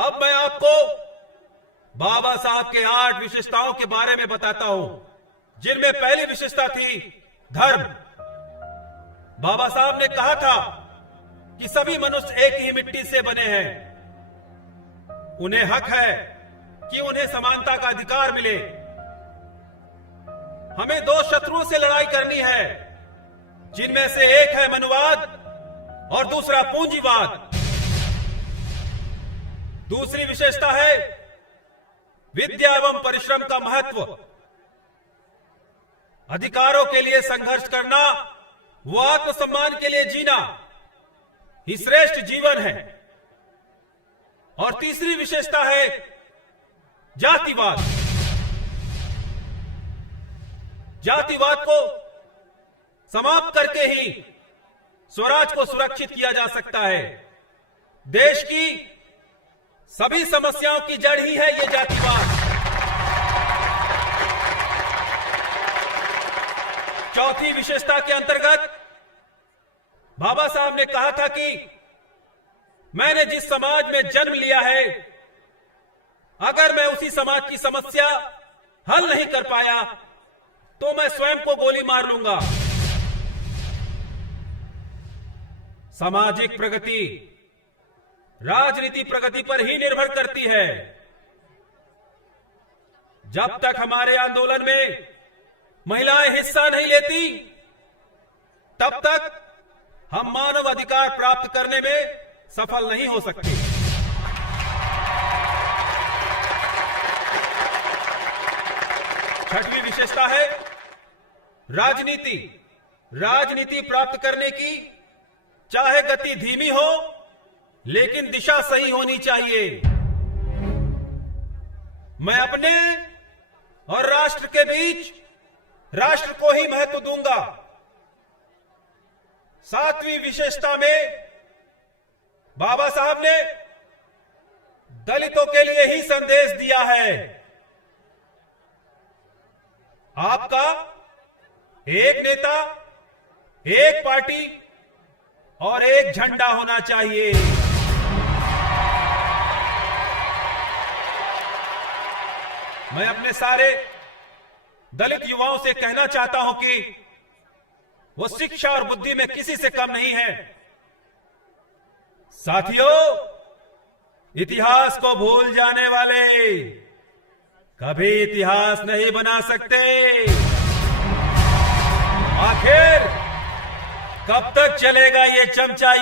अब मैं आपको बाबा साहब के 8 विशेषताओं के बारे में बताता हूं, जिनमें पहली विशेषता थी धर्म। बाबा साहब ने कहा था कि सभी मनुष्य एक ही मिट्टी से बने हैं। उन्हें हक है कि उन्हें समानता का अधिकार मिले। हमें 2 शत्रुओं से लड़ाई करनी है, जिनमें से एक है मनुवाद और दूसरा पूंजीवाद। दूसरी विशेषता है विद्या एवं परिश्रम का महत्व। अधिकारों के लिए संघर्ष करना, वो आत्मसम्मान के लिए जीना ही श्रेष्ठ जीवन है। और तीसरी विशेषता है जातिवाद। जातिवाद को समाप्त करके ही स्वराज को सुरक्षित किया जा सकता है। देश की सभी समस्याओं की जड़ ही है ये जातिवाद। चौथी विशेषता के अंतर्गत बाबा साहब ने कहा था कि मैंने जिस समाज में जन्म लिया है, अगर मैं उसी समाज की समस्या हल नहीं कर पाया तो मैं स्वयं को गोली मार लूंगा। सामाजिक प्रगति राजनीति प्रगति पर ही निर्भर करती है। जब तक हमारे आंदोलन में महिलाएं हिस्सा नहीं लेती, तब तक हम मानव अधिकार प्राप्त करने में सफल नहीं हो सकते। छठवीं विशेषता है राजनीति। राजनीति प्राप्त करने की चाहे गति धीमी हो, लेकिन दिशा सही होनी चाहिए। मैं अपने और राष्ट्र के बीच राष्ट्र को ही महत्व दूंगा। 7वीं विशेषता में बाबा साहब ने दलितों के लिए ही संदेश दिया है। आपका एक नेता, एक पार्टी और एक झंडा होना चाहिए। मैं अपने सारे दलित युवाओं से कहना चाहता हूं कि वो शिक्षा और बुद्धि में किसी से कम नहीं है। साथियों, इतिहास को भूल जाने वाले कभी इतिहास नहीं बना सकते। आखिर कब तक चलेगा ये चमचा